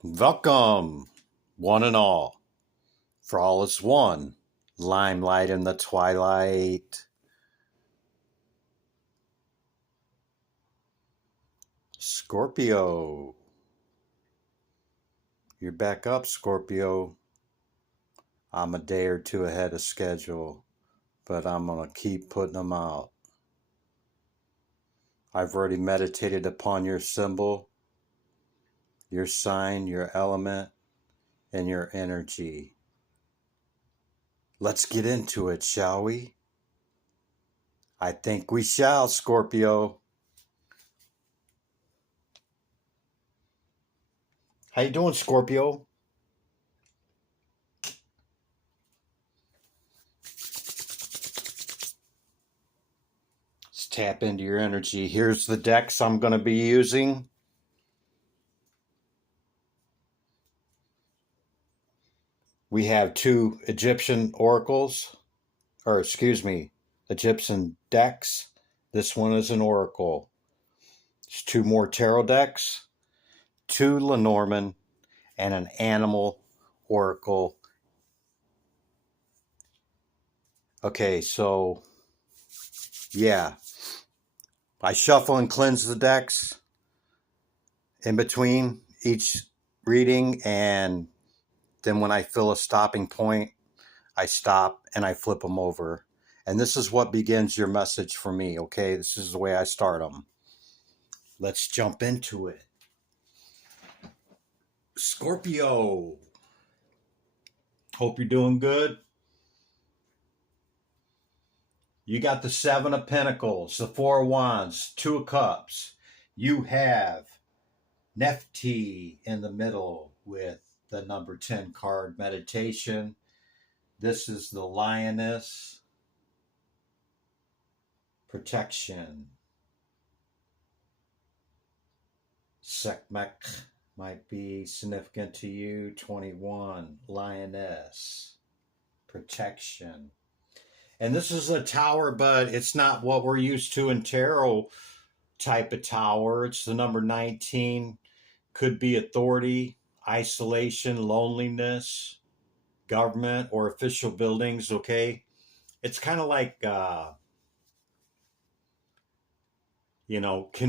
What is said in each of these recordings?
Welcome, one and all, for all is one, limelight in the twilight. Scorpio, you're back up, Scorpio. I'm a day or two ahead of schedule, but I'm going to keep putting them out. I've already meditated upon your symbol, your sign, your element, and your energy. Let's get into it, shall we? I think we shall, Scorpio. How you doing, Scorpio? Let's tap into your energy. Here's the decks I'm going to be using. We have two Egyptian oracles, or excuse me, Egyptian decks. This one is an oracle. There's two more tarot decks, two Lenormand, and an animal oracle. Okay, so yeah, I shuffle and cleanse the decks in between each reading, and then when I feel a stopping point, I stop and I flip them over. And this is what begins your message for me, okay? This is the way I start them. Let's jump into it. Scorpio. Hope you're doing good. You got the Seven of Pentacles, the Four of Wands, Two of Cups. You have Nephte in the middle with the number 10 card, Meditation. This is the Lioness, Protection. Sekhmet might be significant to you. 21, Lioness, Protection. And this is a tower, but it's not what we're used to in tarot type of tower. It's the number 19. Could be authority, isolation, loneliness, government, or official buildings, okay? It's kind of like, can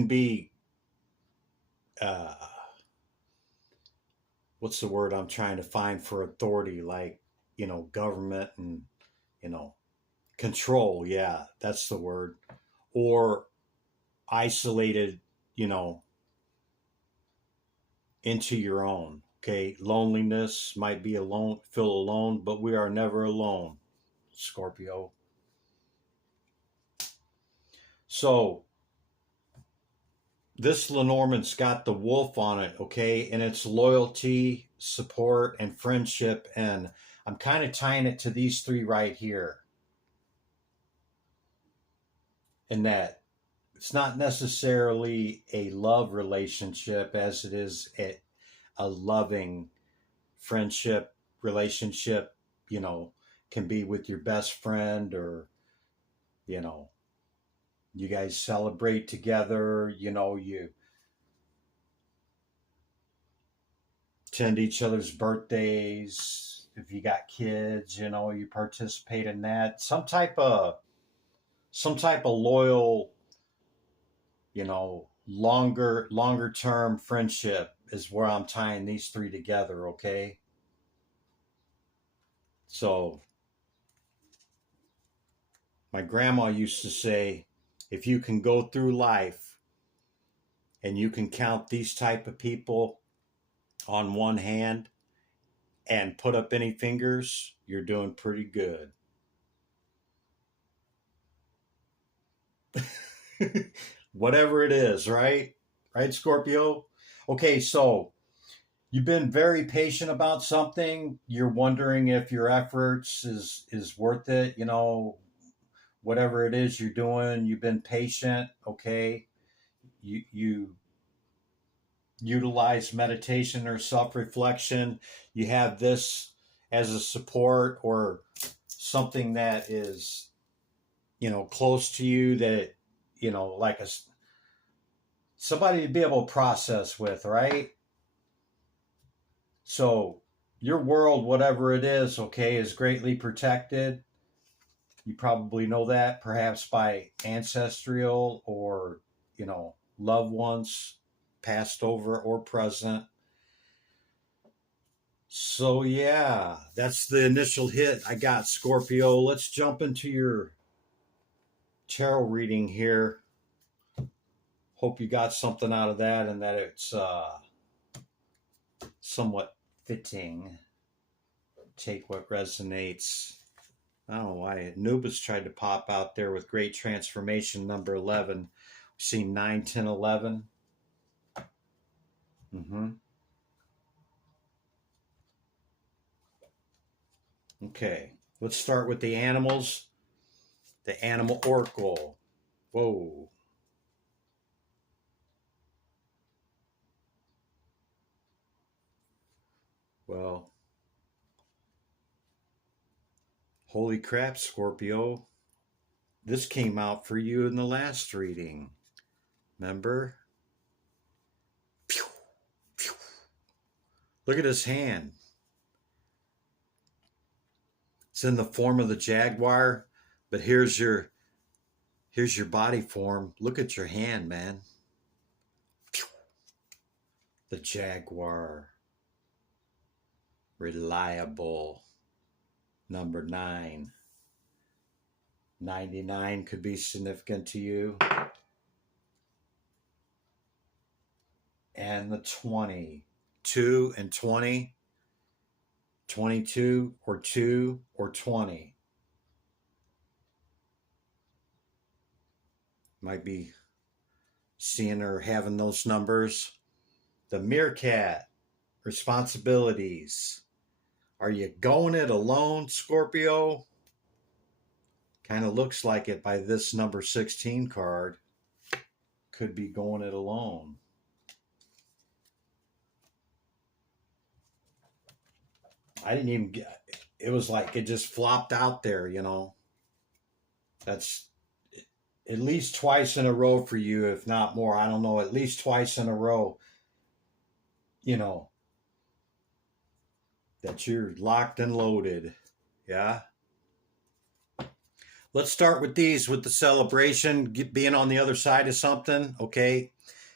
be, uh, what's the word I'm trying to find for authority? Like, government and, you know, control. Yeah, that's the word. Or isolated, you know, into your own. Okay, loneliness might be alone, feel alone, but we are never alone, Scorpio. So this Lenormand's got the wolf on it, okay, and it's loyalty, support, and friendship. And I'm kind of tying it to these three right here. In that it's not necessarily a love relationship as it is a loving friendship relationship, you know, can be with your best friend, or, you know, you guys celebrate together, you attend each other's birthdays. If you got kids, you participate in that. Some type of loyal, longer term friendship is where I'm tying these three together, okay? So my grandma used to say, if you can go through life and you can count these type of people on one hand and put up any fingers, you're doing pretty good. Whatever it is, right? Right, Scorpio? Okay, so you've been very patient about something. You're wondering if your efforts is worth it, whatever it is you're doing, you've been patient, okay? You utilize meditation or self-reflection. You have this as a support, or something that is, close to you, that, like somebody to be able to process with, right? So your world, whatever it is, okay, is greatly protected. You probably know that, perhaps by ancestral or, loved ones, past, over, or present. So yeah, that's the initial hit I got, Scorpio. Let's jump into your tarot reading here. Hope you got something out of that and that it's somewhat fitting. Take what resonates. I don't know why Anubis tried to pop out there with Great Transformation number 11. We've seen 9, 10, 11. Okay, let's start with the animals. The animal oracle. Whoa. Well, holy crap, Scorpio. This came out for you in the last reading. Remember? Pew, pew. Look at his hand. It's in the form of the jaguar, but here's your body form. Look at your hand, man. Pew. The jaguar. Reliable. Number 9. 99 could be significant to you. And the 20. 2 and 20. 22 or 2 or 20. Might be seeing or having those numbers. The meerkat. Responsibilities. Are you going it alone, Scorpio? Kind of looks like it by this number 16 card. Could be going it alone. I didn't even get it. Was like it just flopped out there, That's at least twice in a row for you, if not more. I don't know, at least twice in a row, that you're locked and loaded. Yeah. Let's start with these, with the celebration, being on the other side of something. Okay.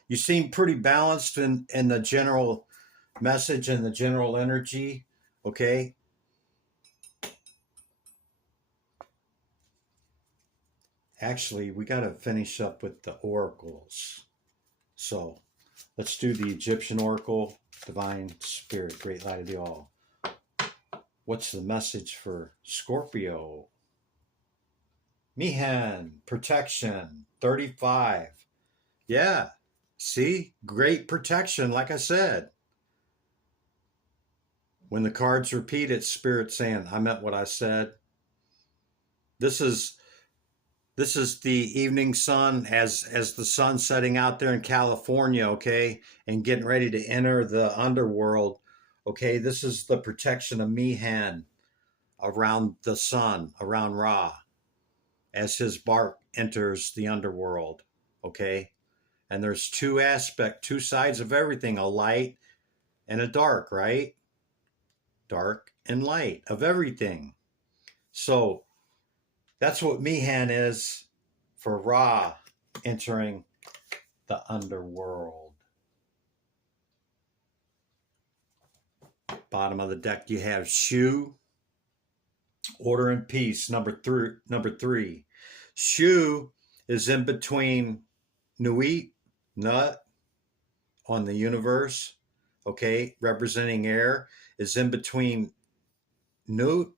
You seem pretty balanced in the general message and the general energy. Okay. Actually, we got to finish up with the oracles. So let's do the Egyptian oracle, divine spirit, great light of the all. What's the message for Scorpio? Mihan, protection, 35. Yeah, see, great protection, like I said. When the cards repeat it, Spirit saying, I meant what I said. This is the evening sun as the sun setting out there in California, okay, and getting ready to enter the underworld. Okay, this is the protection of Mihan around the sun, around Ra, as his bark enters the underworld. Okay, and there's two sides of everything: a light and a dark, right? Dark and light of everything. So that's what Mihan is for Ra entering the underworld. Bottom of the deck, you have Shu, order and peace, number three. Shu is in between Nuit, nut, on the universe, okay, representing air, is in between Nuit,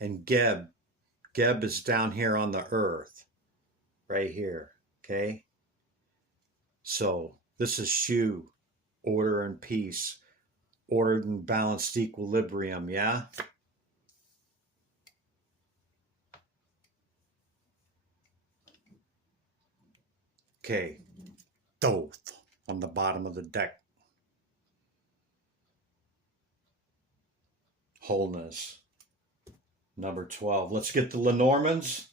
and Geb. Geb is down here on the earth, right here, okay? So this is Shu, order and peace, ordered and balanced equilibrium, yeah? Okay, Thoth on the bottom of the deck. Wholeness, number 12. Let's get the Lenormands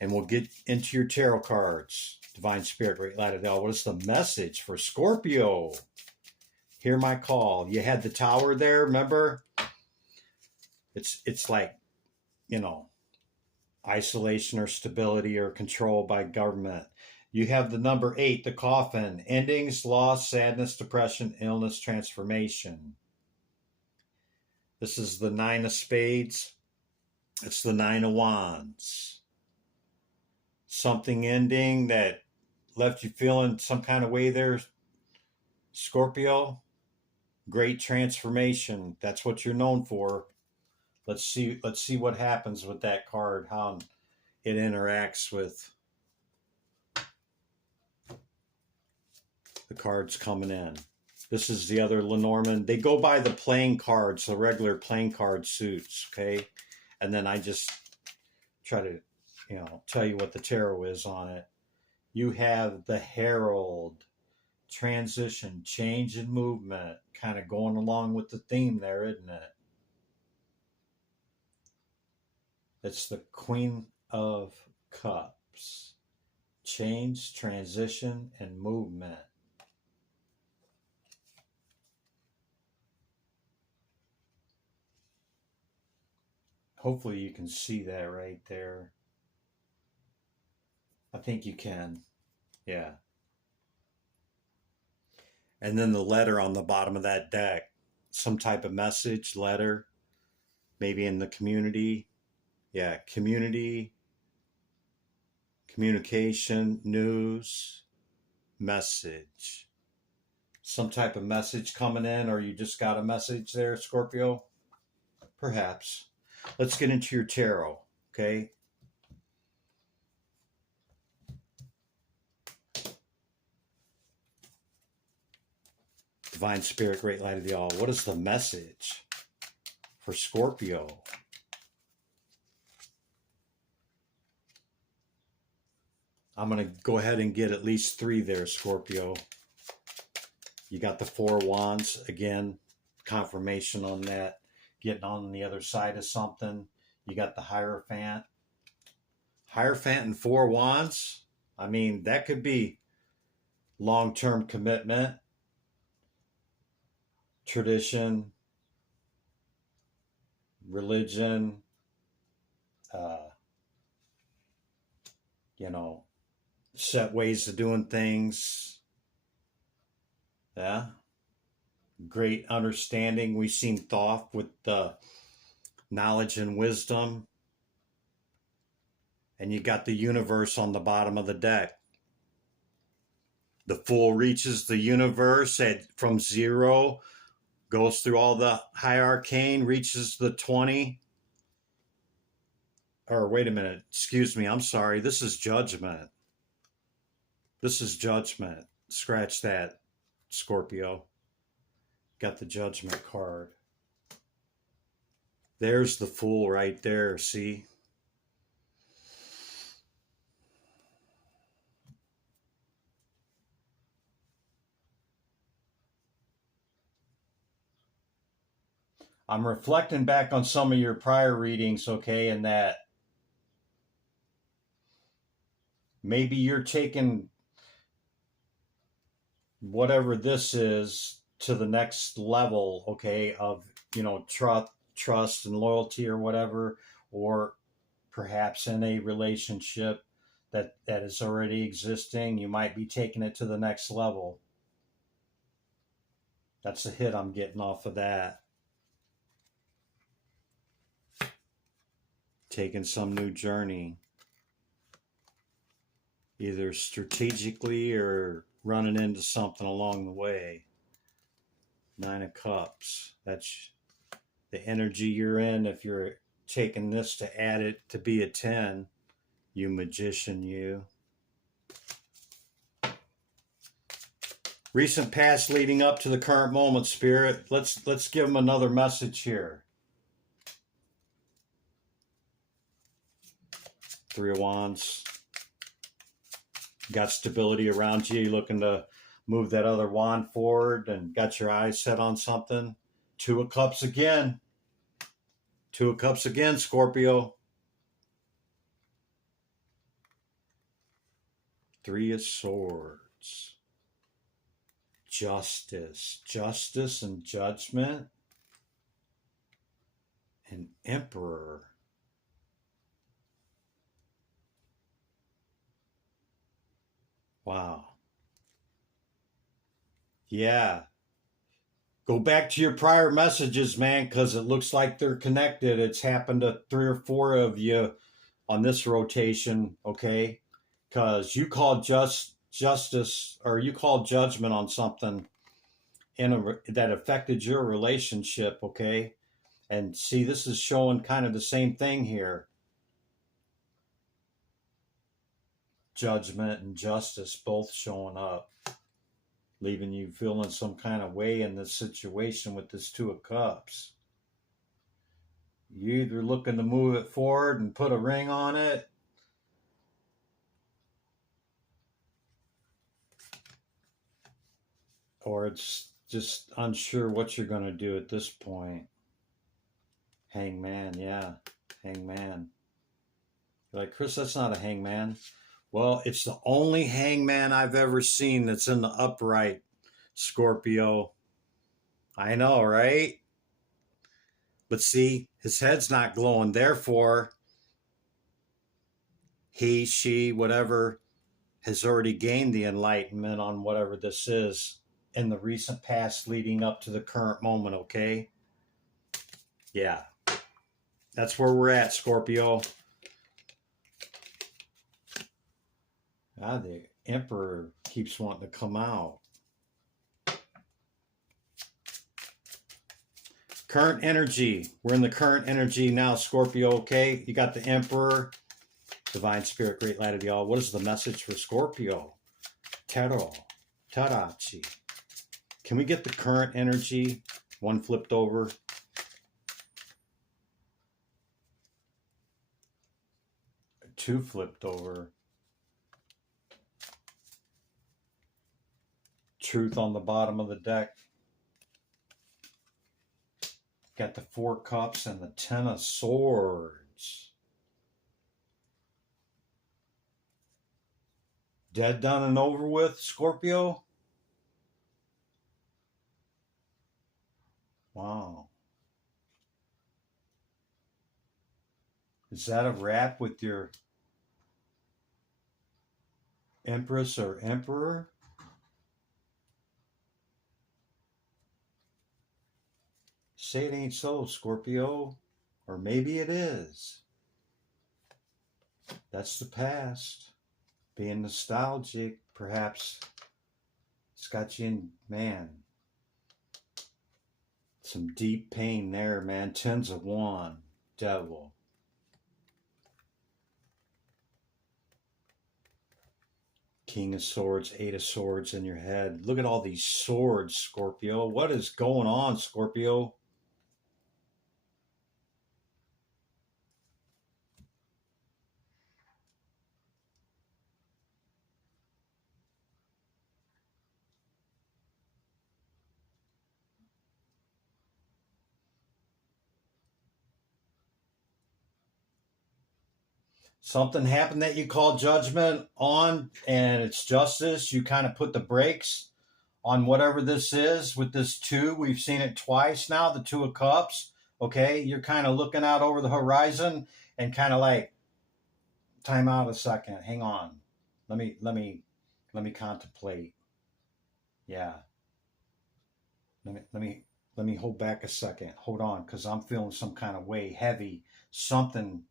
and we'll get into your tarot cards. Divine Spirit, great light of the all. What is the message for Scorpio? Hear my call. You had the tower there, remember? It's like, you know, isolation or stability or control by government. You have the number 8, the coffin. Endings, loss, sadness, depression, illness, transformation. This is the 9 of spades. It's the 9 of wands. Something ending that left you feeling some kind of way there, Scorpio. Great transformation. That's what you're known for. Let's see what happens with that card, how it interacts with the cards coming in. This is the other Lenormand. They go by the playing cards, the regular playing card suits, okay? And then I just try to, tell you what the tarot is on it. You have the Herald, transition, change and movement, kind of going along with the theme there, isn't it? It's the Queen of Cups. Change, transition, and movement. Hopefully you can see that right there. I think you can. Yeah. And then the letter on the bottom of that deck. Some type of message, letter, maybe in the community. Yeah, community, communication, news, message. Some type of message coming in, or you just got a message there, Scorpio? Perhaps. Let's get into your tarot, okay? Divine Spirit, Great Light of the All. What is the message for Scorpio? I'm going to go ahead and get at least 3 there, Scorpio. You got the 4 wands. Again, confirmation on that. Getting on the other side of something. You got the Hierophant. Hierophant and 4 wands. I mean, that could be long-term commitment, tradition, religion, set ways of doing things. Yeah. Great understanding. We've seen Thoth with the knowledge and wisdom. And you got the universe on the bottom of the deck. The Fool reaches the universe from 0, goes through all the high arcane, reaches the 20. Or wait a minute, excuse me, I'm sorry. This is Judgment. This is Judgment. Scratch that, Scorpio. Got the Judgment card. There's the Fool right there, see? I'm reflecting back on some of your prior readings, okay, and that maybe you're taking whatever this is to the next level, okay, of, trust and loyalty or whatever, or perhaps in a relationship that is already existing, you might be taking it to the next level. That's the hit I'm getting off of that. Taking some new journey, either strategically or running into something along the way. 9 of Cups. That's the energy you're in. If you're taking this to add it to be a 10, you magician, you. Recent past leading up to the current moment, Spirit. Let's give them another message here. 3 of Wands. Got stability around you. You're looking to move that other wand forward and got your eyes set on something. 2 of Cups again. 2 of Cups again, Scorpio. 3 of Swords. justice. Justice and judgment. And Emperor. Wow. Yeah. Go back to your prior messages, man, because it looks like they're connected. It's happened to 3 or 4 of you on this rotation, okay? Because you called justice, or you called judgment on something that affected your relationship, okay? And see, this is showing kind of the same thing here. Judgment and justice both showing up, leaving you feeling some kind of way in this situation with this 2 of Cups. You either looking to move it forward and put a ring on it, or it's just unsure what you're going to do at this point. Hangman, yeah, hangman. You're like, Chris, that's not a hangman. Well, it's the only hangman I've ever seen that's in the upright, Scorpio. I know, right? But see, his head's not glowing. Therefore, he, she, whatever, has already gained the enlightenment on whatever this is in the recent past leading up to the current moment, okay? Yeah. That's where we're at, Scorpio. The Emperor keeps wanting to come out. Current energy. We're in the current energy now, Scorpio, okay? You got the Emperor, Divine Spirit, Great Light of y'all. What is the message for Scorpio? Taro, Tarachi. Can we get the current energy? 1 flipped over. 2 flipped over. Truth on the bottom of the deck. Got the 4 cups and the 10 of swords. Dead, done, and over with, Scorpio? Wow. Is that a wrap with your Empress or Emperor? Say it ain't so, Scorpio. Or maybe it is. That's the past. Being nostalgic, perhaps it's got you in, man, some deep pain there, man. 10s of 1, devil. King of Swords, 8 of Swords in your head. Look at all these swords, Scorpio. What is going on, Scorpio? Something happened that you call judgment on, and it's justice. You kind of put the brakes on whatever this is with this 2. We've seen it twice now, the 2 of Cups. Okay, you're kind of looking out over the horizon and kind of like, time out a second. Hang on. Let me contemplate. Yeah. Let me hold back a second. Hold on, because I'm feeling some kind of way, heavy. Something,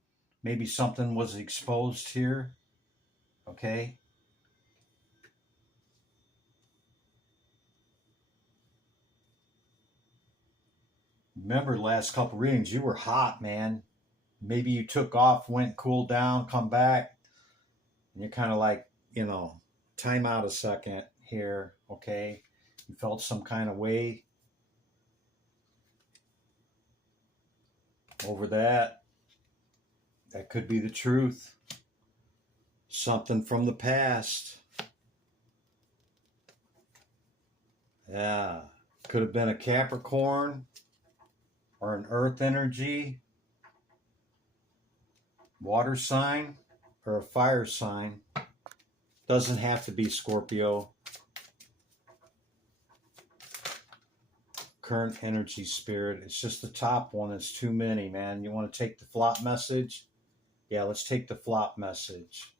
maybe something was exposed here. Okay. Remember last couple readings, you were hot, man. Maybe you took off, went, cooled down, come back, and you're kind of like, time out a second here, okay? You felt some kind of way over that. That could be the truth. Something from the past. Yeah. Could have been a Capricorn or an earth energy, water sign, or a fire sign. Doesn't have to be Scorpio. current energy, Spirit. It's just the top one. It's too many, man. You want to take the flop message? Yeah, let's take the flop message.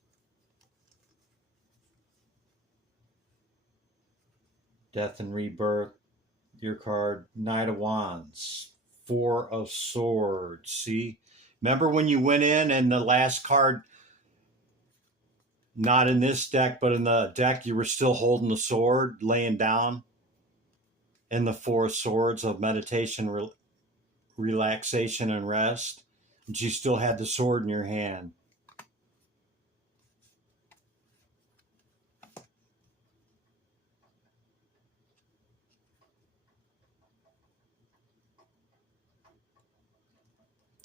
Death and rebirth. Your card, Knight of Wands. Four of Swords. See? Remember when you went in and the last card, not in this deck, but in the deck, you were still holding the sword, laying down in the Four of Swords of meditation, relaxation, and rest. And you still had the sword in your hand.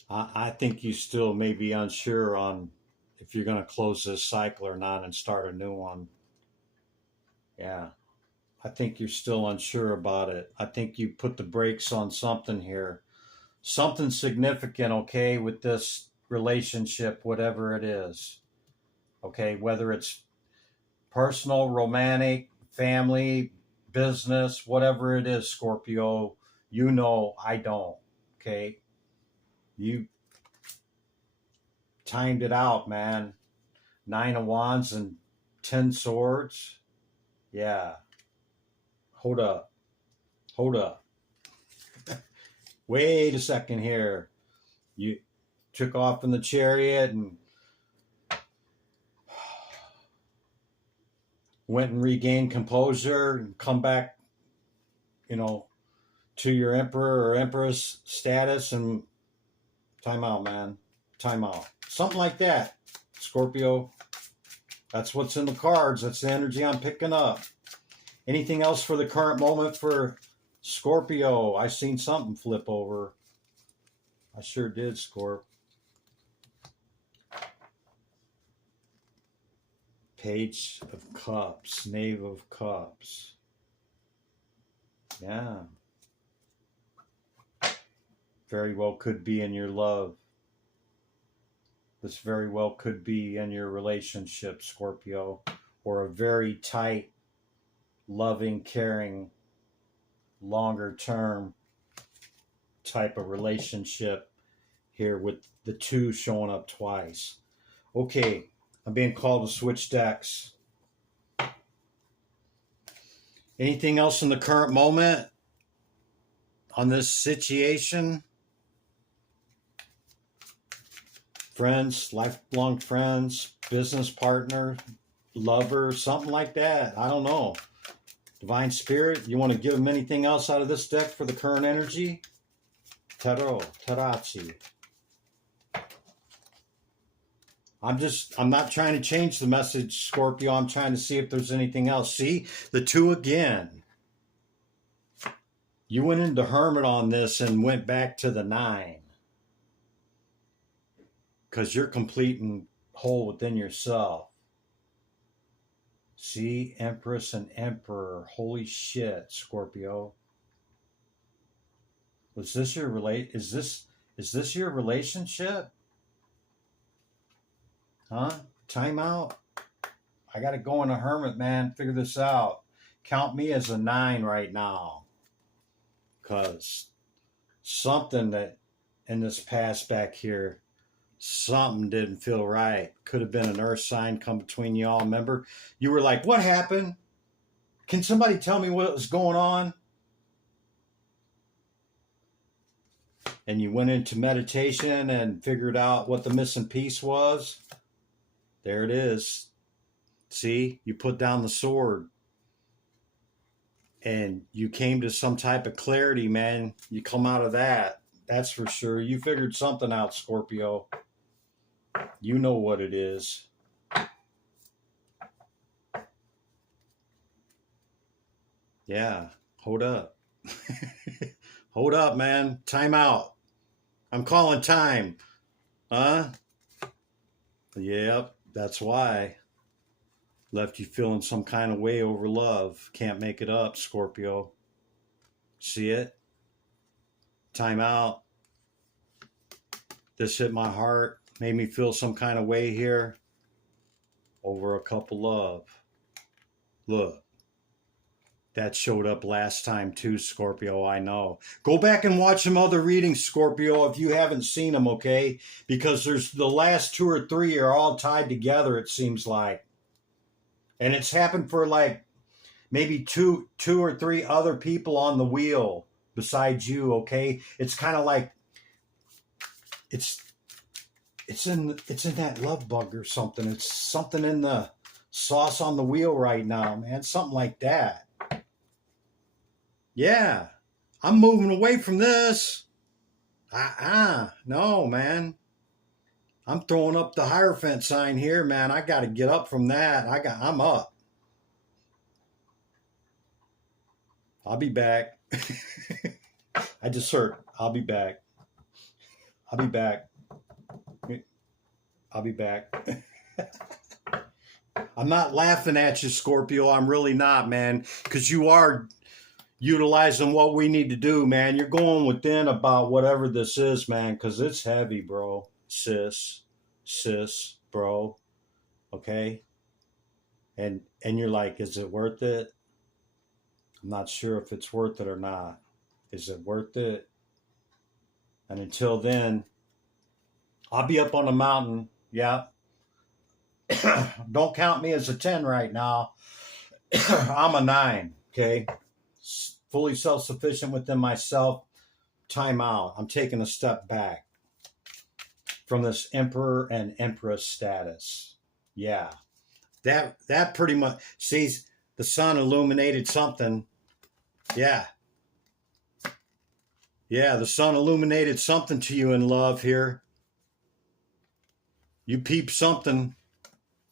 I think you still may be unsure on if you're going to close this cycle or not and start a new one. Yeah. I think you're still unsure about it. I think you put the brakes on something here. Something significant, okay, with this relationship, whatever it is. Okay, whether it's personal, romantic, family, business, whatever it is, Scorpio, you know I don't. Okay? You timed it out, man. 9 of Wands and 10 Swords. Yeah. Hold up. Hold up. Wait a second here. You took off in the chariot and went and regained composure and come back, to your emperor or empress status and time out, man. Time out. Something like that, Scorpio. That's what's in the cards. That's the energy I'm picking up. Anything else for the current moment for Scorpio? I seen something flip over. I sure did, Scorp. Page of Cups, Knave of Cups. Yeah. Very well could be in your love. This very well could be in your relationship, Scorpio, or a very tight, loving, caring, longer term type of relationship here with the two showing up twice. Okay, I'm being called to switch decks. Anything else in the current moment on this situation? Friends, lifelong friends, business partner, lover, something like that. I don't know. Divine Spirit, you want to give them anything else out of this deck for the current energy? Tarot, Tarazzi. I'm not trying to change the message, Scorpio. I'm trying to see if there's anything else. See, the two again. You went into Hermit on this and went back to the 9. Because you're complete and whole within yourself. See, Empress and Emperor. Holy shit, Scorpio. Is this your relationship? Huh? Time out. I gotta go in a hermit, man. Figure this out. Count me as a 9 right now. Cause something that in this past back here, something didn't feel right. Could have been an earth sign come between y'all. Remember? You were like, what happened? Can somebody tell me what was going on? And you went into meditation and figured out what the missing piece was. There it is. See, you put down the sword and you came to some type of clarity, man. You come out of that. That's for sure. You figured something out, Scorpio. You know what it is. Yeah, hold up. Hold up, man. Time out. I'm calling time. Huh? Yep, that's why. Left you feeling some kind of way over love. Can't make it up, Scorpio. See it? Time out. This hit my heart. Made me feel some kind of way here over a couple love. Look. That showed up last time too, Scorpio, I know. Go back and watch some other readings, Scorpio, if you haven't seen them, okay? Because there's the last two or three are all tied together, it seems like. And it's happened for like maybe two or three other people on the wheel besides you, okay? It's kind of like it's in that love bug or something. It's something in the sauce on the wheel right now, man. Something like that. Yeah. I'm moving away from this. No, man. I'm throwing up the Hierophant sign here, man. I got to get up from that. I'm up. I'll be back. I just heard, I'll be back. I'll be back. I'll be back. I'm not laughing at you, Scorpio. I'm really not, man, because you are utilizing what we need to do, man. You're going within about whatever this is, man, because it's heavy, bro. Sis, bro. Okay? And you're like, is it worth it? I'm not sure if it's worth it or not. Is it worth it? And until then, I'll be up on the mountain. Yeah. Don't count me as a 10 right now. I'm a 9. Okay. Fully self sufficient within myself. Time out. I'm taking a step back from this emperor and empress status. Yeah. That pretty much sees the sun illuminated something. Yeah. Yeah, the sun illuminated something to you in love here. You peeped something.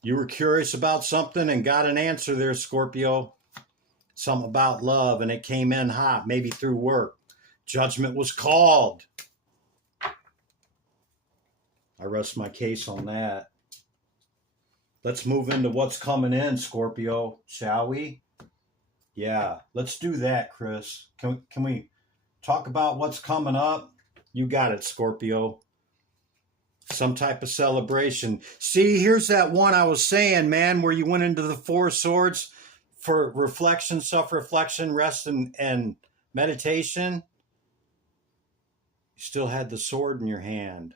You were curious about something and got an answer there, Scorpio. Something about love, and it came in hot, maybe through work. Judgment was called. I rest my case on that. Let's move into what's coming in, Scorpio, shall we? Yeah, let's do that, Chris. Can we talk about what's coming up? You got it, Scorpio. Some type of celebration. See, here's that one I was saying, man, where you went into the Four Swords for reflection, self-reflection, rest, and meditation. You still had the sword in your hand.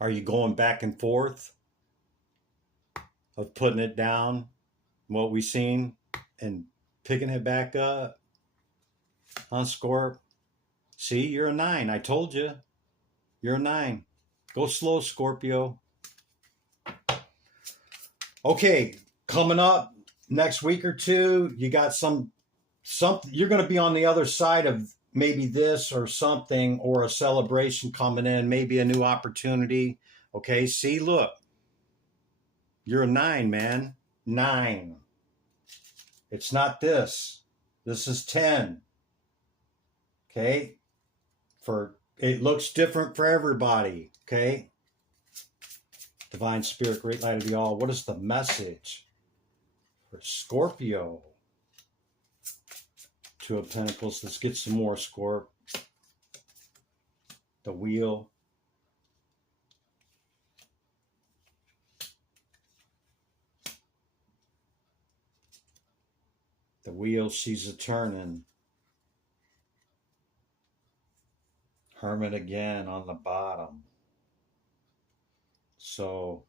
Are you going back and forth of putting it down, what we seen, and picking it back up? Huh, Scorp? See, you're a 9. I told you. You're a 9. Go slow, Scorpio. Okay, coming up next week or two, you got something. You're going to be on the other side of maybe this or something, or a celebration coming in, maybe a new opportunity. Okay, see, look. You're a 9, man. 9. It's not this. This is 10. Okay? It looks different for everybody. Okay? Divine Spirit, great light of the all. What is the message for Scorpio? Two of Pentacles. Let's get some more, Scorp. The Wheel. The Wheel, she's a turning. Hermit again on the bottom. So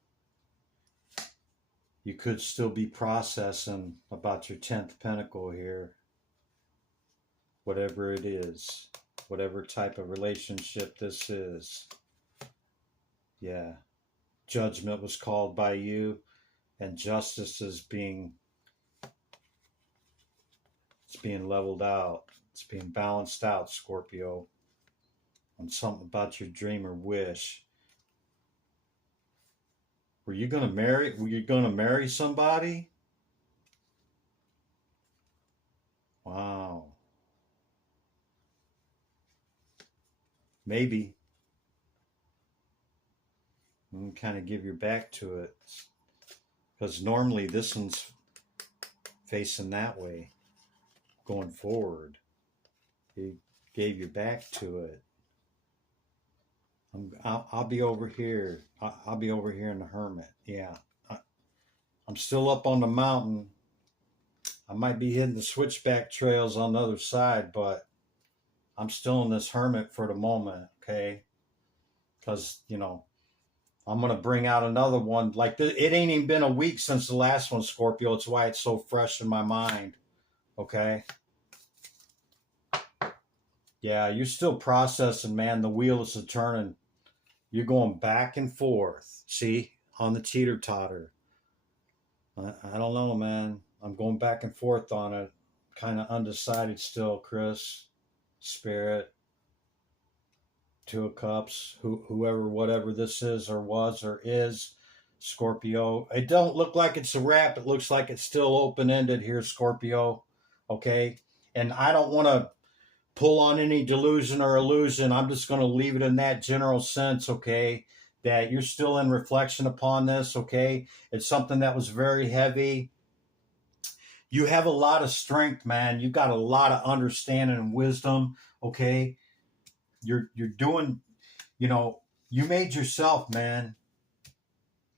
you could still be processing about your 10th pentacle here. Whatever it is. Whatever type of relationship this is. Yeah. Judgment was called by you, and justice is being leveled out. It's being balanced out, Scorpio. On something about your dream or wish. Were you going to marry somebody? Wow. Maybe. And kind of give your back to it. Because normally this one's facing that way. Going forward. You gave your back to it. I'll be over here. I'll be over here in the Hermit. Yeah. I'm still up on the mountain. I might be hitting the switchback trails on the other side, but I'm still in this hermit for the moment, okay? Because, you know, I'm going to bring out another one. Like, it ain't even been a week since the last one, Scorpio. It's why it's so fresh in my mind, okay? Yeah, you're still processing, man. The wheel is turning. You're going back and forth, see, on the teeter-totter. I don't know, man. I'm going back and forth on it. Kind of undecided still, Chris. Spirit. Two of Cups, whoever, whatever this is or was or is, Scorpio. It don't look like it's a wrap. It looks like it's still open-ended here, Scorpio. Okay? And I don't want to pull on any delusion or illusion. I'm just going to leave it in that general sense, okay? That you're still in reflection upon this, okay? It's something that was very heavy. You have a lot of strength, man. You got a lot of understanding and wisdom, okay? You're doing, you know, you made yourself, man.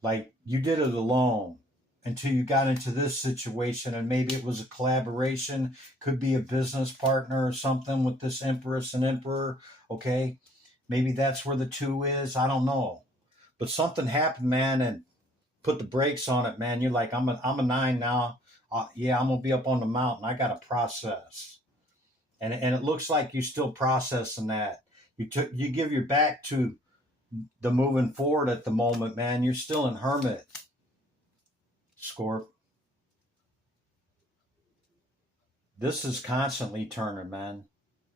Like, you did it alone until you got into this situation, and maybe it was a collaboration, could be a business partner or something with this Empress and Emperor, okay? Maybe that's where the two is. I don't know. But something happened, man, and put the brakes on it, man. You're like, I'm a nine now. Yeah, I'm gonna be up on the mountain. I got to process, and it looks like you're still processing that. You give your back to the moving forward at the moment, man. You're still in hermit, Scorp. This is constantly turning, man.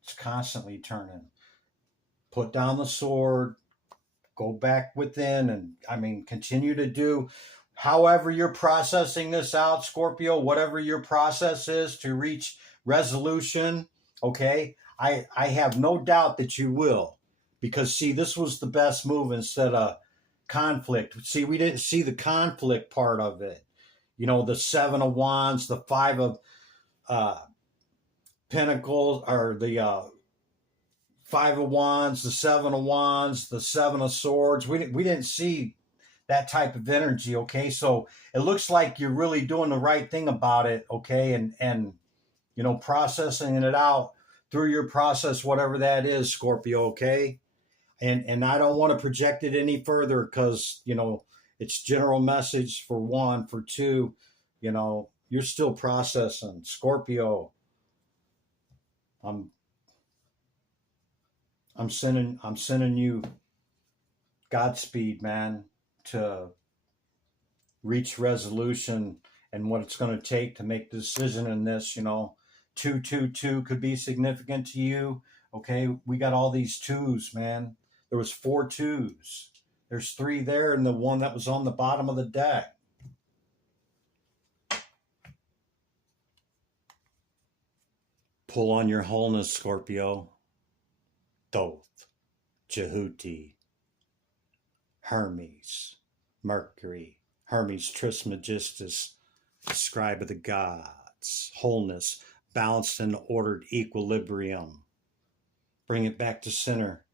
It's constantly turning. Put down the sword, go back within, and I mean, continue to do however you're processing this out, Scorpio, whatever your process is to reach resolution, okay? I have no doubt that you will, because see, this was the best move instead of conflict. See, we didn't see the conflict part of it. You know, the Seven of Wands, the Five of Pentacles, or the Five of Wands, the Seven of Wands, the Seven of Swords. We didn't see that type of energy, okay? So it looks like you're really doing the right thing about it, okay? And you know, processing it out through your process, whatever that is, Scorpio, okay? And I don't want to project it any further because, you know, it's general message for one. For two, you know, you're still processing. Scorpio, I'm sending you Godspeed, man, to reach resolution and what it's going to take to make the decision in this. You know, 222 could be significant to you. Okay, we got all these twos, man. There was 4 twos. There's 3 there, and the one that was on the bottom of the deck. Pull on your wholeness, Scorpio. Thoth, Jehuti, Hermes, Mercury, Hermes Trismegistus, the scribe of the gods. Wholeness, balanced and ordered equilibrium. Bring it back to center.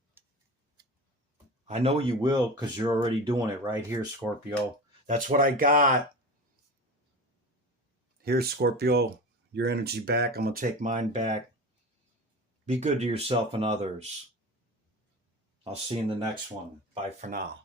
I know you will, because you're already doing it right here, Scorpio. That's what I got. Here's Scorpio, your energy back. I'm going to take mine back. Be good to yourself and others. I'll see you in the next one. Bye for now.